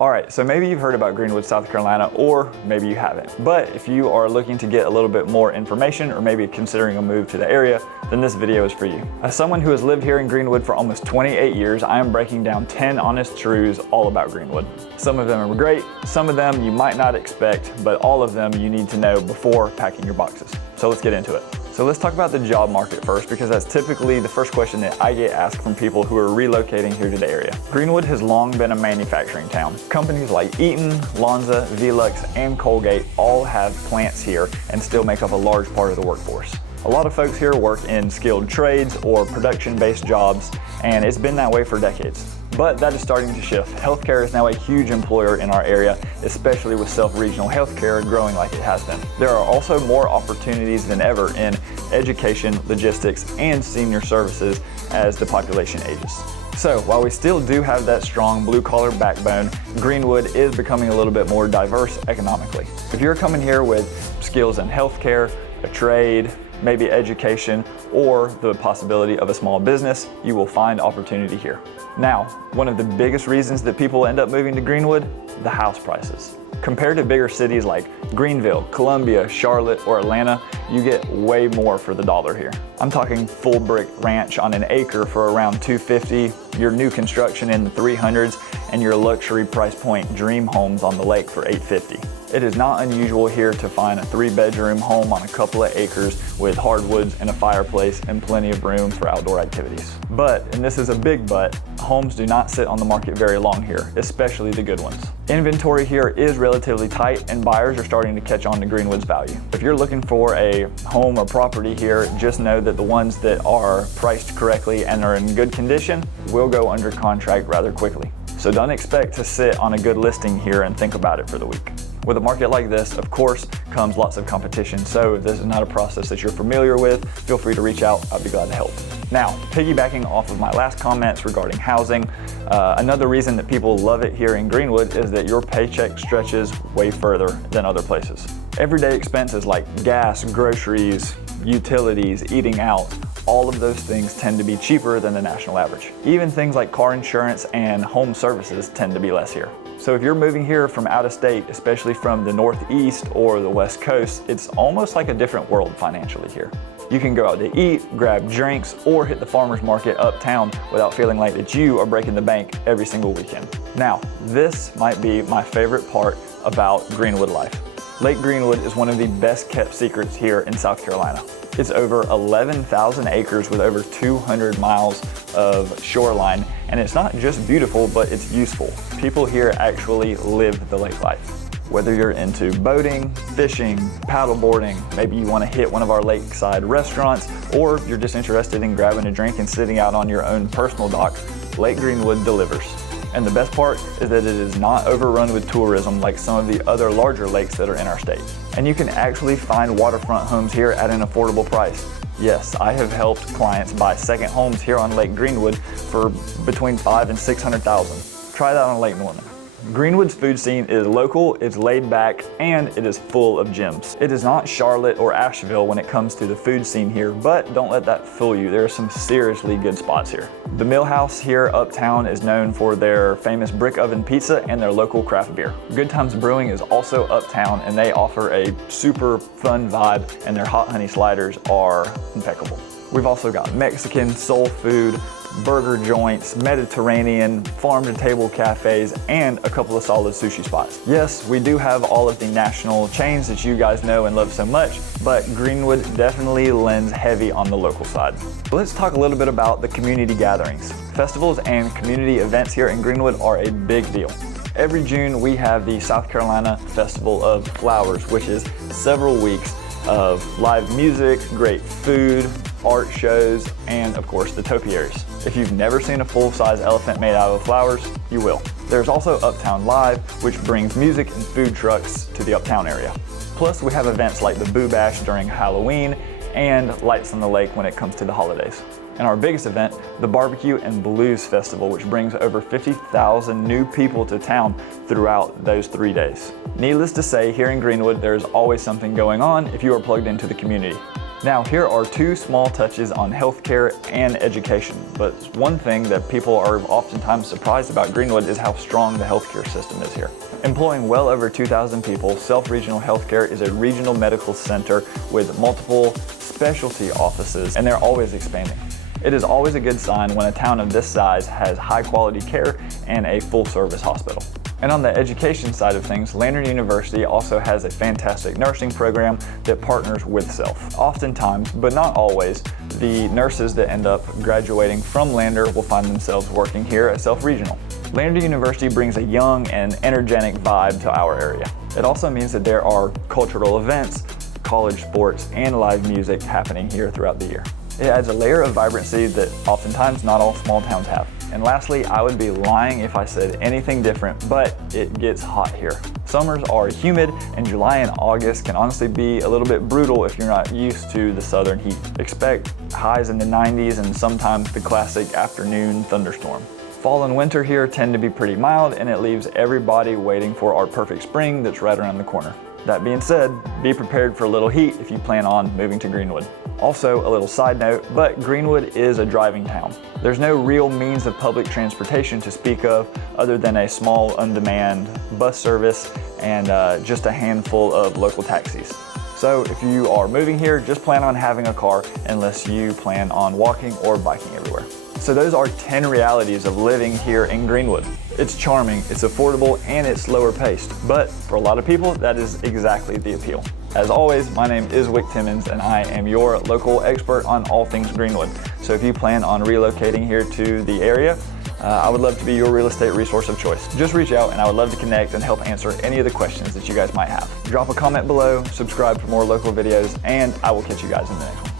All right, so maybe you've heard about Greenwood, South Carolina, or maybe you haven't. But if you are looking to get a little bit more information or maybe considering a move to the area, then this video is for you. As someone who has lived here in Greenwood for almost 28 years, I am breaking down 10 honest truths all about Greenwood. Some of them are great, some of them you might not expect, but all of them you need to know before packing your boxes. So let's get into it. So let's talk about the job market first, because that's typically the first question that I get asked from people who are relocating here to the area. Greenwood has long been a manufacturing town. Companies like Eaton, Lonza, Velux, and Colgate all have plants here and still make up a large part of the workforce. A lot of folks here work in skilled trades or production-based jobs, and it's been that way for decades. But that is starting to shift. Healthcare is now a huge employer in our area, especially with self-regional healthcare growing like it has been. There are also more opportunities than ever in education, logistics, and senior services as the population ages. So while we still do have that strong blue-collar backbone, Greenwood is becoming a little bit more diverse economically. If you're coming here with skills in healthcare, a trade, maybe education, or the possibility of a small business, you will find opportunity here. Now, one of the biggest reasons that people end up moving to Greenwood, the house prices. Compared to bigger cities like Greenville, Columbia, Charlotte, or Atlanta, you get way more for the dollar here. I'm talking full brick ranch on an acre for around $250, your new construction in the 300s, and your luxury price point dream homes on the lake for $850. It is not unusual here to find a 3-bedroom home on a couple of acres with hardwoods and a fireplace and plenty of room for outdoor activities. But, and this is a big but, homes do not sit on the market very long here, especially the good ones. Inventory here is relatively tight and buyers are starting to catch on to Greenwood's value. If you're looking for a home or property here, just know that the ones that are priced correctly and are in good condition will go under contract rather quickly. So don't expect to sit on a good listing here and think about it for the week. With a market like this, of course, comes lots of competition. So if this is not a process that you're familiar with, feel free to reach out. I'll be glad to help. Now, piggybacking off of my last comments regarding housing, another reason that people love it here in Greenwood is that your paycheck stretches way further than other places. Everyday expenses like gas, groceries, utilities, eating out, all of those things tend to be cheaper than the national average. Even things like car insurance and home services tend to be less here. So if you're moving here from out of state, especially from the Northeast or the West Coast, it's almost like a different world financially here. You can go out to eat, grab drinks, or hit the farmer's market uptown without feeling like that you are breaking the bank every single weekend. Now, this might be my favorite part about Greenwood life. Lake Greenwood is one of the best kept secrets here in South Carolina. It's over 11,000 acres with over 200 miles of shoreline, and it's not just beautiful, but it's useful. People here actually live the lake life. Whether you're into boating, fishing, paddleboarding, maybe you want to hit one of our lakeside restaurants, or you're just interested in grabbing a drink and sitting out on your own personal dock, Lake Greenwood delivers. And the best part is that it is not overrun with tourism like some of the other larger lakes that are in our state. And you can actually find waterfront homes here at an affordable price. Yes, I have helped clients buy second homes here on Lake Greenwood for between $500,000 and $600,000. Try that on Lake Norman. Greenwood's food scene is local, it's laid back, and it is full of gems. It is not Charlotte or Asheville when it comes to the food scene here, but don't let that fool you. There are some seriously good spots here. The Mill House here uptown is known for their famous brick oven pizza and their local craft beer. Good Times Brewing is also uptown, and they offer a super fun vibe, and their hot honey sliders are impeccable. We've also got Mexican, soul food, burger joints, Mediterranean, farm-to-table cafes, and a couple of solid sushi spots. Yes, we do have all of the national chains that you guys know and love so much, but Greenwood definitely lends heavy on the local side. Let's talk a little bit about the community gatherings. Festivals and community events here in Greenwood are a big deal. Every June, we have the South Carolina Festival of Flowers, which is several weeks of live music, great food, art shows, and of course the topiaries. If you've never seen a full-size elephant made out of flowers, you will. There's also Uptown Live, which brings music and food trucks to the uptown area. Plus we have events like the Boo Bash during Halloween and Lights on the Lake when it comes to the holidays. And our biggest event, the Barbecue and Blues Festival, which brings over 50,000 new people to town throughout those 3 days. Needless to say, here in Greenwood, there's always something going on if you are plugged into the community. Now, here are two small touches on healthcare and education, but one thing that people are oftentimes surprised about Greenwood is how strong the healthcare system is here. Employing well over 2,000 people, Self Regional Healthcare is a regional medical center with multiple specialty offices, and they're always expanding. It is always a good sign when a town of this size has high quality care and a full service hospital. And on the education side of things, Lander University also has a fantastic nursing program that partners with Self. Oftentimes, but not always, the nurses that end up graduating from Lander will find themselves working here at Self Regional. Lander University brings a young and energetic vibe to our area. It also means that there are cultural events, college sports, and live music happening here throughout the year. It adds a layer of vibrancy that oftentimes not all small towns have. And lastly, I would be lying if I said anything different, but it gets hot here. Summers are humid, and July and August can honestly be a little bit brutal if you're not used to the southern heat. Expect highs in the 90s and sometimes the classic afternoon thunderstorm. Fall and winter here tend to be pretty mild, and it leaves everybody waiting for our perfect spring that's right around the corner. That being said, be prepared for a little heat if you plan on moving to Greenwood. Also, a little side note, but Greenwood is a driving town. There's no real means of public transportation to speak of other than a small on-demand bus service and just a handful of local taxis. So if you are moving here, just plan on having a car unless you plan on walking or biking everywhere. So those are 10 realities of living here in Greenwood. It's charming, it's affordable, and it's slower paced. But for a lot of people, that is exactly the appeal. As always, my name is Wick Timmons, and I am your local expert on all things Greenwood. So if you plan on relocating here to the area, I would love to be your real estate resource of choice. Just reach out and I would love to connect and help answer any of the questions that you guys might have. Drop a comment below, subscribe for more local videos, and I will catch you guys in the next one.